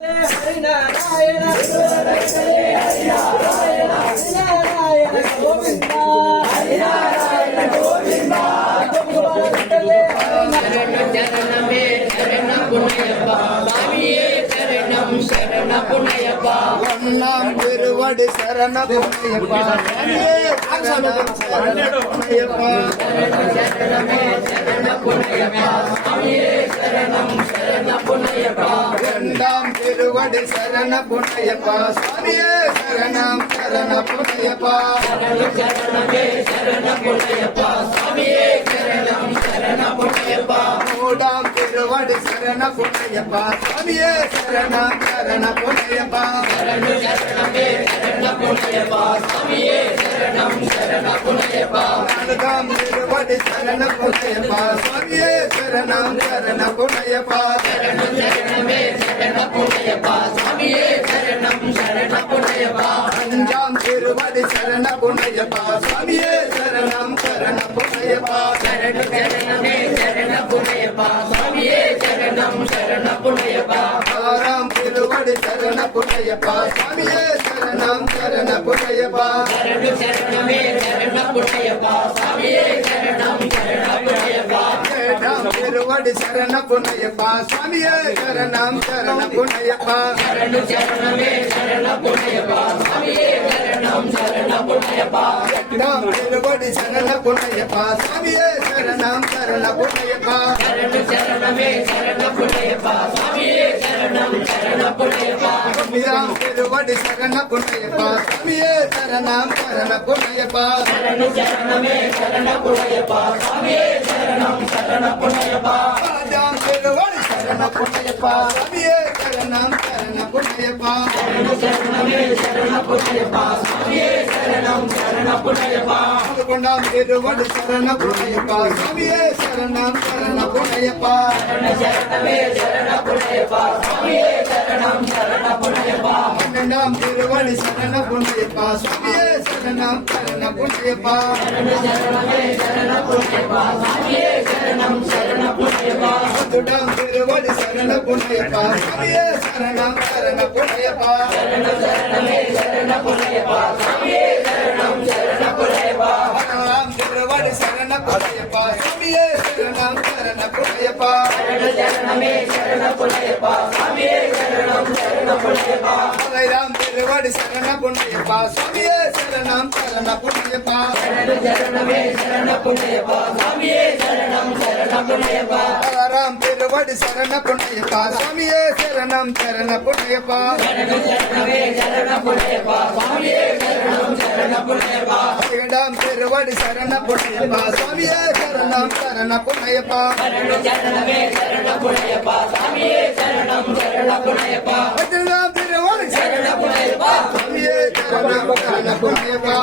హరినారాయణ హరినారాయణ గోవింద హరినారాయణ గోవింద சரணமே சரண புண்ணியப்பா சுவாமியே சரணம் சரண புண்ணியப்பா ஒன்னாம் திருவடி சரண புண்ணியப்பா சுவாமியே சரணம் சரண புண்ணியப்பா சரணமே சரண புண்ணியப்பா சுவாமியே சரணம் சரண புண்ணியப்பா இரண்டாம் திருவடி சரண புண்ணியப்பா சுவாமியே சரணம் சரண புண்ணியப்பா சரணமே சரண புண்ணியப்பா சுவாமியே சரணம் சரண புண்ணியப்பா மூடாம் திருவடி சரண புண்ணியப்பா சுவாமியே சரணம் சரண புண்ணியப்பா சரணமே சரண புண்ணியப்பா சுவாமியே சரணம் சரண புண்ணியப்பா நான்காம் திருவடி சரண புண்ணியப்பா சுவாமியே சரணம் சரண புண்ணியப்பா சரணமே சரண புண்ணியப்பா சுவாமியே சரணம் சரண புண்ணியப்பா அஞ்சாம் திருவடி சரண புண்ணியப்பா சுவாமியே சரணம் சரண புண்ணியப்பா சரணமே சரண புண்ணியப்பா சுவாமியே சரணம் சரண புண்ணியப்பா ஆறாம் திருவடி சரண புண்ணியப்பா சுவாமியே சரணம் சரண புண்ணியப்பா சரணமே சரண புண்ணியப்பா சுவாமியே சரணம் சரண புண்ணியப்பா ஏழாம் திருவடி சரண புண்ணியப்பா சுவாமியே சரணம் சரண புண்ணியப்பா சரணமே சரண புண்ணியப்பா சுவாமியே சரணம் சரண புண்ணியப்பா எட்டாம் திருவடி சரண புண்ணியப்பா சுவாமியே சரணம் சரண புண்ணியப்பா சரணமே சரண புண்ணியப்பா சுவாமியே சரணம் சரண புண்ணியப்பா ஒன்பதாம் திருவடி சரண புண்ணியப்பா சுவாமியே சரணம் சரண புண்ணியப்பா சரணமே சரண புண்ணியப்பா சுவாமியே சரணம் சரண புண்ணியப்பா பாதாம் திருவடி சரண புண்ணியப்பா சுவாமியே சரணம் சரண புண்ணியப்பா சரணமே சரண புண்ணியப்பா சுவாமியே சரணம் சரண புண்ணியப்பா பதினொன்றாம் திருவடி சரண புண்ணியப்பா சுவாமியே சரணம் சரண புண்ணியப்பா சரணமே சரண புண்ணியப்பா சுவாமியே சரணம் சரண புண்ணியப்பா பன்னெண்டாம் திருவடி சரண புண்ணியப்பா சுவாமியே சரணம் சரண புண்ணியப்பா சரணமே சரண புண்ணியப்பா சுவாமியே சரணம் சரண புண்ணியப்பா பதினெட்டாம் திருவடி சரண புண்ணியப்பா சுவாமியே சரணம் சரண புண்ணியப்பா சரணமே சரண புண்ணியப்பா சுவாமியே சரணம் சரண புண்ணியப்பா பதினாறாம் திருவடி சரண புண்ணியப்பா சுவாமியே சரணம் சரண புண்ணியப்பா சரணமே சரண புண்ணியப்பா சுவாமியே சரணம் சரண புண்ணியப்பா பதினைந்தாம் திருவடி சரண புண்ணியப்பா சுவாமியே சரணம் சரண புண்ணியப்பா சரணமே சரண புண்ணியப்பா சுவாமியே சரணம் சரண புண்ணியப்பா பதினாறாம் திருவடி சரண புண்ணியப்பா சுவாமியே சரணம் சரண புண்ணியப்பா சரணமே சரண புண்ணியப்பா சுவாமியே சரணம் சரண புண்ணியப்பா பதினேழாம் திருவடி சரண புண்ணியப்பா சுவாமியே சரணம் சரண புண்ணியப்பா சரணமே சரண புண்ணியப்பா சுவாமியே சரணம் சரண புண்ணியப்பா பதினேழாம் திருவடி சரண புண்ணியப்பா சுவாமியே சரணம் சரண புண்ணியப்பா